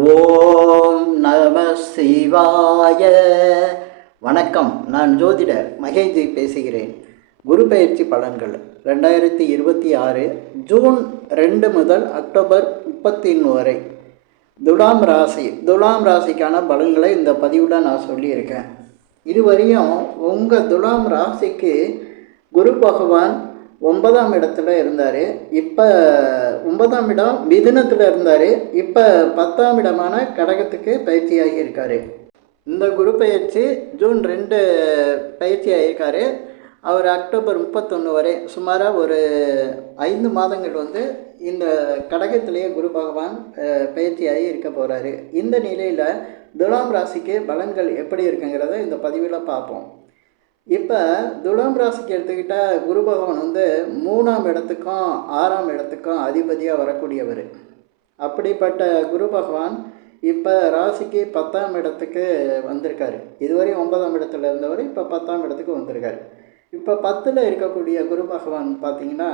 ஓம் நம சிவாய. வணக்கம். நான் ஜோதிடர் மகேஜி பேசுகிறேன். குரு பயிற்சி பலன்கள் 2026 ஜூன் 2 முதல் அக்டோபர் 31 வரை துலாம் ராசிக்கான பலன்களை இந்த பதிவில் நான் சொல்லியிருக்கேன். இதுவரையும் உங்கள் துலாம் ராசிக்கு குரு பகவான் 9ஆம் இடத்துல இருந்தார். இப்போ 9ஆம் இடம் மிதுனத்தில் இருந்தார். இப்போ 10ஆம் இடமான கடகத்துக்கு பயிற்சியாகி இருக்கார். இந்த குரு பயிற்சி ஜூன் 2 பயிற்சி ஆகியிருக்காரு. அவர் அக்டோபர் 31 வரை சுமாராக ஒரு 5 மாதங்கள் இந்த கடகத்திலேயே குரு பகவான் பயிற்சியாகி இருக்க போகிறாரு. இந்த நிலையில் துலாம் ராசிக்கு பலன்கள் எப்படி இருக்குங்கிறத இந்த பதிவில் பார்ப்போம். இப்போ துலாம் ராசிக்கு எடுத்துக்கிட்டால் குரு பகவான் 3ஆம் இடத்துக்கும் 6ஆம் இடத்துக்கும் அதிபதியாக வரக்கூடியவர். அப்படிப்பட்ட குரு பகவான் இப்போ ராசிக்கு 10ஆம் இடத்துக்கு வந்திருக்காரு. இதுவரை 9ஆம் இடத்துல இருந்தவர் இப்போ 10ஆம் இடத்துக்கு வந்திருக்காரு. இப்போ 10ல் இருக்கக்கூடிய குரு பகவான் பார்த்திங்கன்னா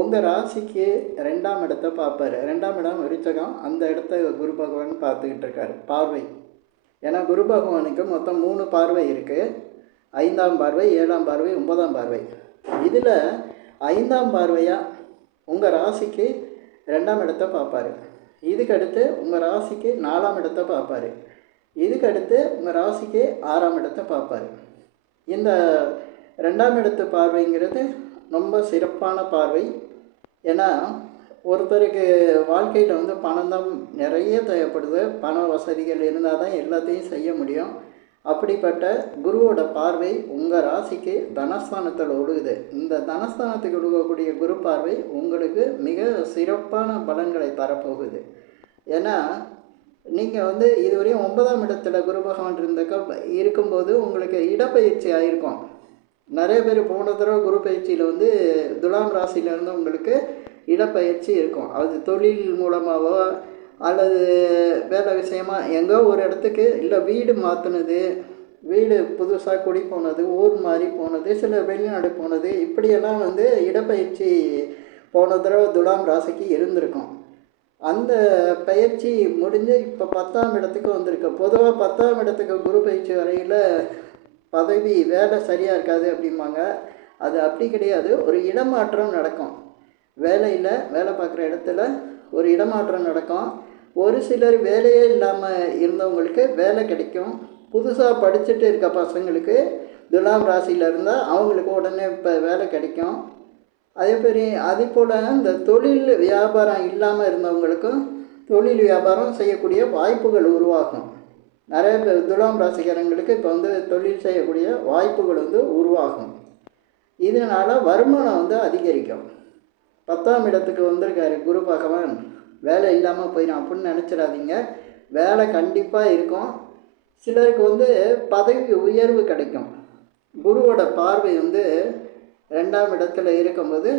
உங்கள் ராசிக்கு 2ஆம் இடத்தை பார்ப்பார். 2ஆம் இடம் விருச்சகம், அந்த இடத்த குரு பகவான் பார்த்துக்கிட்டு இருக்கார் பார்வை. ஏன்னா குரு பகவானுக்கு மொத்தம் 3 பார்வை இருக்குது. 5ஆம் பார்வை, 7ஆம் பார்வை, 9ஆம் பார்வை. இதில் 5ஆம் பார்வையாக உங்கள் ராசிக்கு 2ஆம் இடத்தை பார்ப்பார். இதுக்கடுத்து உங்கள் ராசிக்கு 4ஆம் இடத்தை பார்ப்பார். இதுக்கடுத்து உங்கள் ராசிக்கு 6ஆம் இடத்தை பார்ப்பார். இந்த 2ஆம் இடத்து பார்வைங்கிறது ரொம்ப சிறப்பான பார்வை. ஏன்னா ஒருத்தருக்கு வாழ்க்கையில் பணம் தான் நிறைய தேவைப்படுது. பண வசதிகள் இருந்தால் தான் எல்லாத்தையும் செய்ய முடியும். அப்படிப்பட்ட குருவோட பார்வை உங்கள் ராசிக்கு தனஸ்தானத்தில் விழுகுது. இந்த தனஸ்தானத்துக்கு விழுகக்கூடிய குரு பார்வை உங்களுக்கு மிக சிறப்பான பலன்களை தரப்போகுது. ஏன்னா நீங்கள் இதுவரையும் 9ஆம் இடத்துல குரு பகவான் இருக்கும்போது உங்களுக்கு இடப்பயிற்சி ஆகிருக்கும். நிறைய பேர் போன தடவை குரு பயிற்சியில் துலாம் ராசியிலேருந்து உங்களுக்கு இடப்பயிற்சி இருக்கும். அது தொழில் மூலமாகவோ அல்லது வேலை விஷயமாக எங்கோ ஒரு இடத்துக்கு, இல்லை வீடு மாற்றினது, வீடு புதுசாக குடி போனது, ஊர் மாறி போனது, சில வெளிநாடு போனது, இப்படியெல்லாம் இடப்பயிற்சி போன தடவை துலாம் ராசிக்கு இருந்திருக்கும். அந்த பயிற்சி முடிஞ்சு இப்போ 10ஆம் இடத்துக்கு வந்திருக்கு. பொதுவாக 10ஆம் இடத்துக்கு குரு பயிற்சி வரையில் பதவி வேலை சரியாக இருக்காது அப்படிம்பாங்க. அது அப்படி கிடையாது. ஒரு இடமாற்றம் நடக்கும். வேலையில் வேலை பார்க்குற இடத்துல ஒரு இடமாற்றம் நடக்கும். ஒரு சிலர் வேலையே இல்லாமல் இருந்தவங்களுக்கு வேலை கிடைக்கும். புதுசாக படிச்சுட்டு இருக்க பசங்களுக்கு துலாம் ராசியில் இருந்தால் அவங்களுக்கு உடனே இப்போ வேலை கிடைக்கும். அதே போல் இந்த தொழில் வியாபாரம் இல்லாமல் இருந்தவங்களுக்கும் தொழில் வியாபாரம் செய்யக்கூடிய வாய்ப்புகள் உருவாகும். நிறைய பேர் துலாம் ராசிக்காரங்களுக்கு இப்போ தொழில் செய்யக்கூடிய வாய்ப்புகள் உருவாகும். இதனால் வருமானம் அதிகரிக்கும். 10ஆம் இடத்துக்கு வந்திருக்காரு குரு பகவான். வேலை இல்லாமல் போயிடும் அப்படின்னு நினச்சிடாதீங்க. வேலை கண்டிப்பாக இருக்கும். சிலருக்கு பதவி உயர்வு கிடைக்கும். குருவோட பார்வை 2ஆம் இடத்துல இருக்கும்போது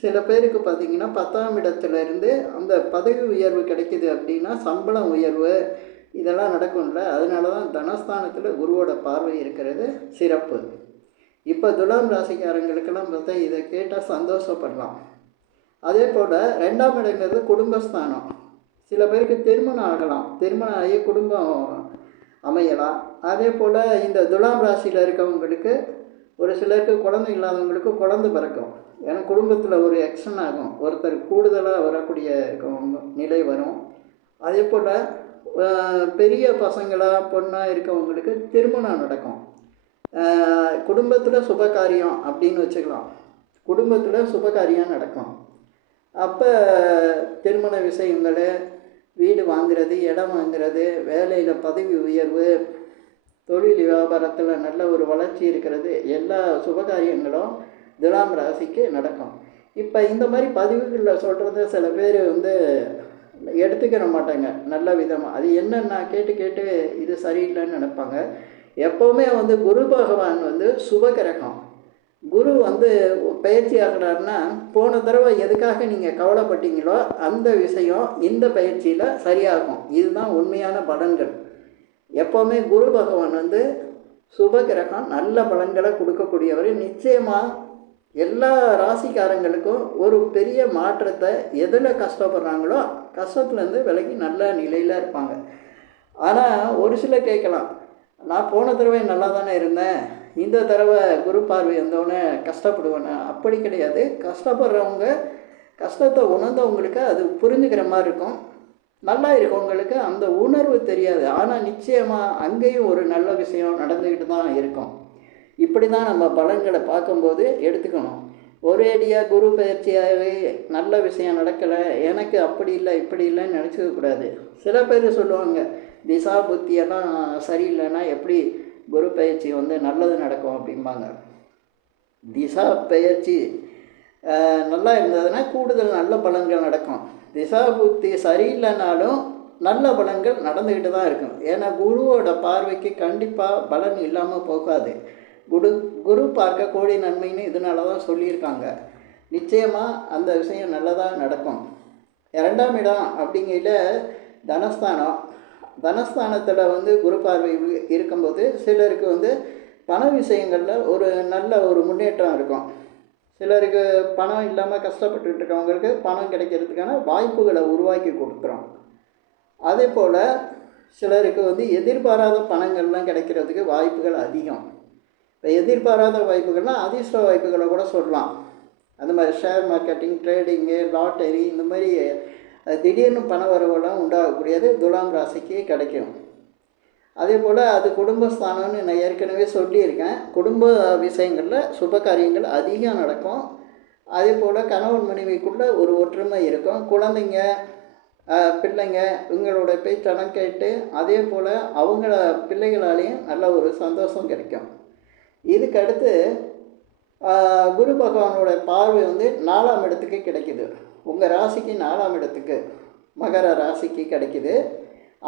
சில பேருக்கு பார்த்திங்கன்னா 10ஆம் இடத்துல இருந்து அந்த பதவி உயர்வு கிடைக்கிது அப்படின்னா சம்பளம் உயர்வு இதெல்லாம் நடக்கும்ல. அதனால தான் தனஸ்தானத்தில் குருவோட பார்வை இருக்கிறது சிறப்பு. இப்போ துலாம் ராசிக்காரங்களுக்கெல்லாம் பார்த்தா இதை கேட்டால் சந்தோஷப்படலாம். அதே போல் 2ஆம் இடங்கிறது குடும்பஸ்தானம். சில பேருக்கு திருமணம் ஆகலாம், திருமணம் ஆகி குடும்பம் அமையலாம். அதே போல் இந்த துலாம் ராசியில் இருக்கவங்களுக்கு ஒரு சிலருக்கு குழந்தை இல்லாதவங்களுக்கு குழந்தை பிறக்கும். ஏன்னா குடும்பத்தில் ஒரு எக்ஷன் ஆகும், ஒருத்தர் கூடுதலாக வரக்கூடிய நிலை வரும். அதே போல் பெரிய பசங்களாக பொண்ணாக இருக்கவங்களுக்கு திருமணம் நடக்கும். குடும்பத்தில் சுபகாரியம் அப்படின்னு வச்சுக்கலாம். குடும்பத்தில் சுபகாரியம் நடக்கும். அப்போ திருமண விஷயங்கள், வீடு வாங்கிறது, இடம் வாங்கிறது, வேலையில் பதவி உயர்வு, தொழில் வியாபாரத்தில் நல்ல ஒரு வளர்ச்சி இருக்கிறது, எல்லா சுபகாரியங்களும் துலாம் ராசிக்கு நடக்கும். இப்போ இந்த மாதிரி பதிவுகளில் சொல்கிறத சில பேர் எடுத்துக்கிற மாட்டாங்க நல்ல விதமாக. அது என்னென்னா கேட்டு இது சரியில்லைன்னு நினைப்பாங்க. எப்போவுமே குரு பகவான் சுபகிரகம். குரு பயிற்சி ஆகிறாருன்னா போன தடவை எதுக்காக நீங்கள் கவலைப்பட்டீங்களோ அந்த விஷயம் இந்த பயிற்சியில் சரியாகும். இதுதான் உண்மையான பலன்கள். எப்போவுமே குரு பகவான் சுபகிரகம், நல்ல பலன்களை கொடுக்கக்கூடியவர். நிச்சயமாக எல்லா ராசிக்காரங்களுக்கும் ஒரு பெரிய மாற்றத்தை எதில் கஷ்டப்படுறாங்களோ கஷ்டத்துலேருந்து விலகி நல்ல நிலையில் இருப்பாங்க. ஆனால் ஒரு சிலர் கேட்கலாம், நான் போன தடவை நல்லா தானே இருந்தேன், இந்த தடவை குரு பார்வை வந்தோடனே கஷ்டப்படுவேண்ணா. அப்படி கிடையாது. கஷ்டப்படுறவங்க கஷ்டத்தை உணர்ந்தவங்களுக்கு அது புரிஞ்சுக்கிற மாதிரி இருக்கும். நல்லா இருக்கவங்களுக்கு அந்த உணர்வு தெரியாது. ஆனால் நிச்சயமாக அங்கேயும் ஒரு நல்ல விஷயம் நடந்துக்கிட்டு தான் இருக்கும். இப்படி தான் நம்ம பலன்களை பார்க்கும்போது எடுத்துக்கணும். ஒரேடியாக குரு பயிற்சியாகவே நல்ல விஷயம் நடக்கலை, எனக்கு அப்படி இல்லை இப்படி இல்லைன்னு நினச்சிக்கக்கூடாது. சில பேர் சொல்லுவாங்க, திசா புத்தியெல்லாம் சரியில்லைன்னா எப்படி குரு பயிற்சி வந்து நல்லது நடக்கும் அப்படிம்பாங்க. திசா பயிற்சி நல்லா இருந்ததுன்னா கூடுதல் நல்ல பலன்கள் நடக்கும். திசா புத்தி சரியில்லைனாலும் நல்ல பலன்கள் நடந்துக்கிட்டு தான் இருக்கும். ஏன்னா குருவோட பார்வைக்கு கண்டிப்பாக பலன் இல்லாமல் போகாது. குரு பார்க்க கோடி நன்மைன்னு இதனால தான் சொல்லியிருக்காங்க. நிச்சயமாக அந்த விஷயம் நல்லதாக நடக்கும். 2ஆம் இடம் அப்படிங்கிற தனஸ்தானம். தனஸ்தானத்தில் வந்து குரு பார்வை இருக்கும்போது சிலருக்கு வந்து பண விஷயங்களில் ஒரு நல்ல ஒரு முன்னேற்றம் இருக்கும். சிலருக்கு பணம் இல்லாமல் கஷ்டப்பட்டுட்டு இருக்கவங்களுக்கு பணம் கிடைக்கிறதுக்கான வாய்ப்புகளை உருவாக்கி கொடுக்குறோம். அதே போல் சிலருக்கு வந்து எதிர்பாராத பணங்கள்லாம் கிடைக்கிறதுக்கு வாய்ப்புகள் அதிகம். இப்போ எதிர்பாராத வாய்ப்புகள்னால் அதிர்ஷ்ட வாய்ப்புகளை கூட சொல்லலாம். அந்த மாதிரி ஷேர் மார்க்கெட்டிங், ட்ரேடிங்கு, லாட்டரி, இந்த மாதிரி திடீர்னு பண வரவெல்லாம் உண்டாகக்கூடியது துலாம் ராசிக்கு கிடைக்கும். அதே போல் அது குடும்பஸ்தானம்னு நான் ஏற்கனவே சொல்லியிருக்கேன். குடும்ப விஷயங்களில் சுப காரியங்கள் அதிகம் நடக்கும். அதே போல் கணவன் மனைவிக்குள்ளே ஒரு ஒற்றுமை இருக்கும். குழந்தைங்க, பிள்ளைங்க இவங்களோட பேச்செல்லாம் கேட்டு அதே போல் அவங்கள பிள்ளைகளாலேயும் நல்ல ஒரு சந்தோஷம் கிடைக்கும். இதுக்கடுத்து குரு பகவானோட பார்வை வந்து 4ஆம் இடத்துக்கு கிடைக்கிது. உங்கள் ராசிக்கு 4ஆம் இடத்துக்கு, மகர ராசிக்கு கிடைக்கிது.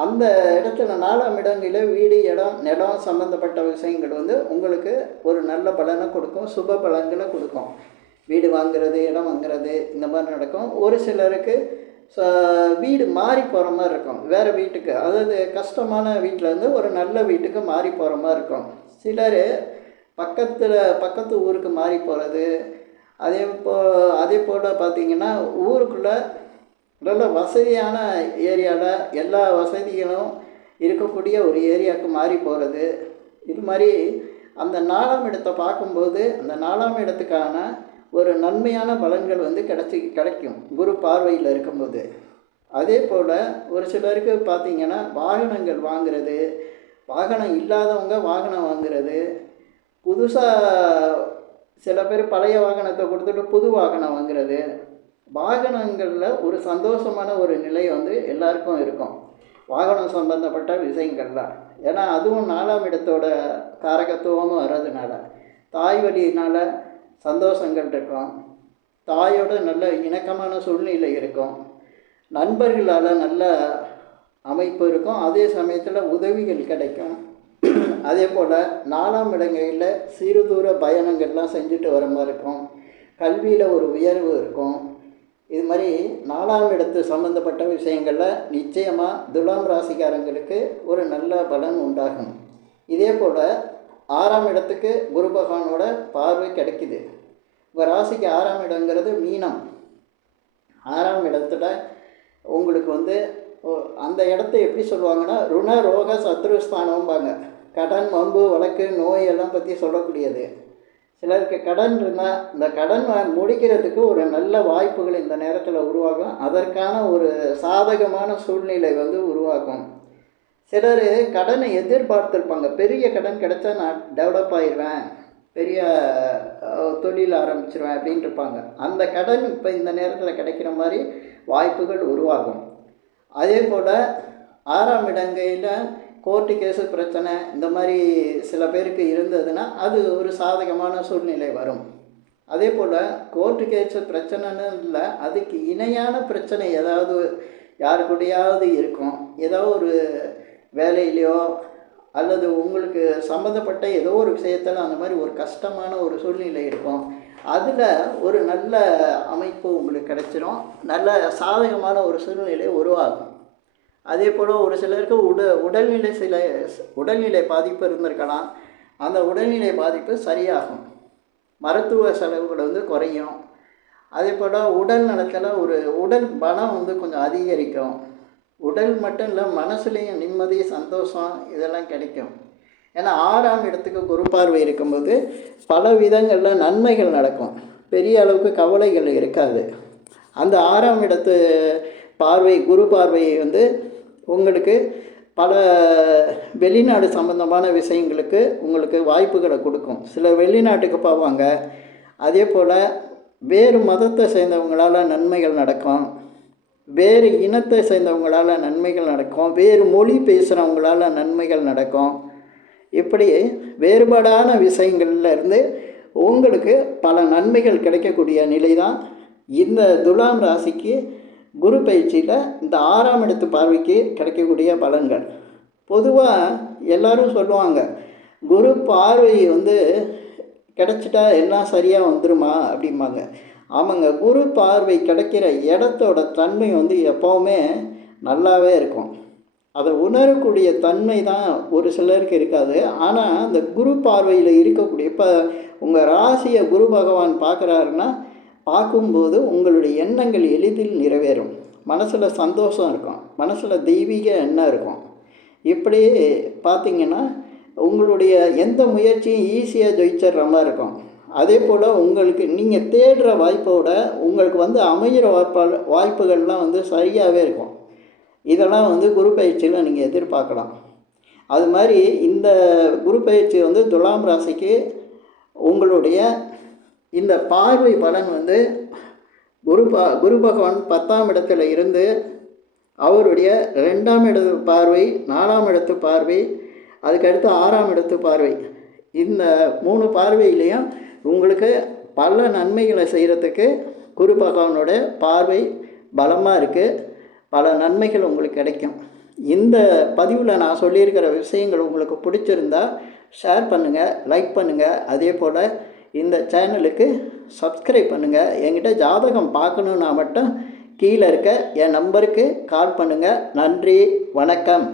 அந்த இடத்துல 4ஆம் இடங்களில் வீடு, இடம், நிலம் சம்மந்தப்பட்ட விஷயங்கள் வந்து உங்களுக்கு ஒரு நல்ல பலனை கொடுக்கும், சுப பலன்களை கொடுக்கும். வீடு வாங்கிறது, இடம் வாங்கிறது, இந்த மாதிரி நடக்கும். ஒரு சிலருக்கு வீடு மாறி போகிற மாதிரி இருக்கும், வேறு வீட்டுக்கு, அதாவது கஷ்டமான வீட்டிலேருந்து ஒரு நல்ல வீட்டுக்கு மாறி போகிற மாதிரி இருக்கும். சிலர் பக்கத்து ஊருக்கு மாறி போகிறது. அதே போல் பார்த்திங்கன்னா ஊருக்குள்ளே நல்ல வசதியான ஏரியாவில் எல்லா வசதிகளும் இருக்கக்கூடிய ஒரு ஏரியாவுக்கு மாறி போகிறது. இது மாதிரி அந்த 4ஆம் இடத்தை பார்க்கும்போது அந்த 4ஆம் இடத்துக்கான ஒரு நன்மையான பலன்கள் வந்து கிடைக்கும் குரு பார்வையில் இருக்கும்போது. அதே போல் ஒரு சிலருக்கு பார்த்திங்கன்னா வாகனங்கள் வாங்கிறது, வாகனம் இல்லாதவங்க வாகனம் வாங்கிறது, புதுசாக சில பேர் பழைய வாகனத்தை கொடுத்துட்டு புது வாகனம் வாங்கிறது, வாகனங்களில் ஒரு சந்தோஷமான ஒரு நிலை வந்து எல்லாருக்கும் இருக்கும் வாகனம் சம்பந்தப்பட்ட விஷயங்கள்லாம். ஏன்னா அதுவும் 4ஆம் இடத்தோட காரகத்துவமும் வர்றதுனால தாய் வழியினால் சந்தோஷங்கள் இருக்கும், தாயோட நல்ல இணக்கமான சூழ்நிலை இருக்கும், நண்பர்களால் நல்ல அமைப்பு இருக்கும், அதே சமயத்தில் உதவிகள் கிடைக்கும். அதே போல் 4ஆம் இடங்களில் சிறு தூர பயணங்கள்லாம் செஞ்சுட்டு வர மாதிரி இருக்கும், கல்வியில் ஒரு உயர்வு இருக்கும். இது மாதிரி 4ஆம் இடத்து சம்மந்தப்பட்ட விஷயங்களில் நிச்சயமாக துலாம் ராசிக்காரங்களுக்கு ஒரு நல்ல பலன் உண்டாகும். இதே போல் 6ஆம் இடத்துக்கு குரு பகவானோட பார்வை கிடைக்குது. உங்கள் ராசிக்கு 6ஆம் இடங்கிறது மீனம். 6ஆம் இடத்துல உங்களுக்கு வந்து அந்த இடத்த எப்படி சொல்லுவாங்கன்னா ருண ரோக சத்ருஸ்தானம்பாங்க. கடன், வம்பு, வழக்கு, நோய் எல்லாம் பற்றி சொல்லக்கூடியது. சிலருக்கு கடன் இருந்தால் இந்த கடன் முடிக்கிறதுக்கு ஒரு நல்ல வாய்ப்புகள் இந்த நேரத்தில் உருவாகும். அதற்கான ஒரு சாதகமான சூழ்நிலை வந்து உருவாகும். சிலர் கடனை எதிர்பார்த்துருப்பாங்க, பெரிய கடன் கிடைச்சா நான் டெவலப் ஆயிடுவேன், பெரிய தொழில் ஆரம்பிச்சிருவேன் அப்படின்ட்டு இருப்பாங்க. அந்த கடன் இப்போ இந்த நேரத்தில் கிடைக்கிற மாதிரி வாய்ப்புகள் உருவாகும். அதே போல் 6ஆம் இடங்கையில் கோர்ட்டு கேஸு பிரச்சனை இந்த மாதிரி சில பேருக்கு இருந்ததுன்னா அது ஒரு சாதகமான சூழ்நிலை வரும். அதே போல் கோர்ட்டு கேஸு பிரச்சனைன்னு இல்லை, அதுக்கு இணையான பிரச்சனை ஏதாவது யாருக்கூடையாவது இருக்கும். ஏதோ ஒரு வேலையிலையோ அல்லது உங்களுக்கு சம்மந்தப்பட்ட ஏதோ ஒரு விஷயத்தில் அந்த மாதிரி ஒரு கஷ்டமான ஒரு சூழ்நிலை இருக்கும். அதில் ஒரு நல்ல அமைப்பு உங்களுக்கு கிடைச்சிரும், நல்ல சாதகமான ஒரு சூழ்நிலை உருவாகும். அதே போல் ஒரு சிலருக்கு உடல்நிலை பாதிப்பு இருந்திருக்கலாம், அந்த உடல்நிலை பாதிப்பு சரியாகும், மருத்துவ செலவுகள் வந்து குறையும். அதே போல் உடல் நலத்தில் ஒரு உடல் பலம் வந்து கொஞ்சம் அதிகரிக்கும். உடல் மட்டும் இல்லை, மனசுலேயும் நிம்மதி, சந்தோஷம் இதெல்லாம் கிடைக்கும். ஏன்னா 6ஆம் இடத்துக்கு குரு பார்வை இருக்கும்போது பல விதங்களில் நன்மைகள் நடக்கும். பெரிய அளவுக்கு கவலைகள் இருக்காது. அந்த 6ஆம் இடத்து பார்வை, குரு பார்வை வந்து உங்களுக்கு பல வெளிநாடு சம்பந்தமான விஷயங்களுக்கு உங்களுக்கு வாய்ப்புகளை கொடுக்கும். சிலர் வெளிநாட்டுக்கு போவாங்க. அதே போல் வேறு மதத்தை சேர்ந்தவங்களால் நன்மைகள் நடக்கும். வேறு இனத்தை சேர்ந்தவங்களால் நன்மைகள் நடக்கும். வேறு மொழி பேசுகிறவங்களால் நன்மைகள் நடக்கும். இப்படி வேறுபாடான விஷயங்கள்லேருந்து உங்களுக்கு பல நன்மைகள் கிடைக்கக்கூடிய நிலை தான் இந்த துலாம் ராசிக்கு குரு பயிற்சியில் இந்த 6ஆம் இடத்து பார்வைக்கு கிடைக்கக்கூடிய பலன்கள். பொதுவாக எல்லோரும் சொல்லுவாங்க, குரு பார்வை வந்து கிடச்சிட்டா எல்லாம் சரியாக வந்துடுமா அப்படிம்பாங்க. ஆமாங்க, குரு பார்வை கிடைக்கிற இடத்தோட தன்மை வந்து எப்போவுமே நல்லாவே இருக்கும். அதை உணரக்கூடிய தன்மை தான் ஒரு சிலருக்கு இருக்காது. ஆனால் அந்த குரு பார்வையில் இருக்கக்கூடிய, இப்போ உங்கள் ராசியை குரு பகவான் பார்க்குறாருன்னா, பார்க்கும்போது உங்களுடைய எண்ணங்கள் எளிதில் நிறைவேறும். மனசில் சந்தோஷம் இருக்கும், மனசில் தெய்வீக எண்ணம் இருக்கும். இப்படி பார்த்திங்கன்னா உங்களுடைய எந்த முயற்சியும் ஈஸியாக ஜெயிச்சிடுற மாதிரி இருக்கும். அதே போல் உங்களுக்கு நீங்கள் தேடுற வாய்ப்போட உங்களுக்கு வந்து அமைகிற வாய்ப்புகள்லாம் வந்து சரியாகவே இருக்கும். இதெல்லாம் வந்து குரு பயிற்சியில் நீங்கள் எதிர்பார்க்கலாம். அது மாதிரி இந்த குரு பயிற்சி வந்து துலாம் ராசிக்கு உங்களுடைய இந்த பார்வை பலன் வந்து குரு பகவான் 10ஆம் இடத்துல இருந்து அவருடைய 2ஆம் இடத்து பார்வை, 4ஆம் இடத்து பார்வை, அதுக்கடுத்து 6ஆம் இடத்து பார்வை, இந்த 3 பார்வையிலையும் உங்களுக்கு பல நன்மைகளை செய்கிறதுக்கு குரு பகவானோட பார்வை பலமாக இருக்குது. பல நன்மைகள் உங்களுக்கு கிடைக்கும். இந்த பதிவில் நான் சொல்லியிருக்கிற விஷயங்கள் உங்களுக்கு பிடிச்சிருந்தா ஷேர் பண்ணுங்கள், லைக் பண்ணுங்கள். அதே போல் இந்த சேனலுக்கு சப்ஸ்கிரைப் பண்ணுங்கள். என்கிட்ட ஜாதகம் பார்க்கணுன்னா மட்டும் கீழே இருக்க என் நம்பருக்கு கால் பண்ணுங்கள். நன்றி, வணக்கம்.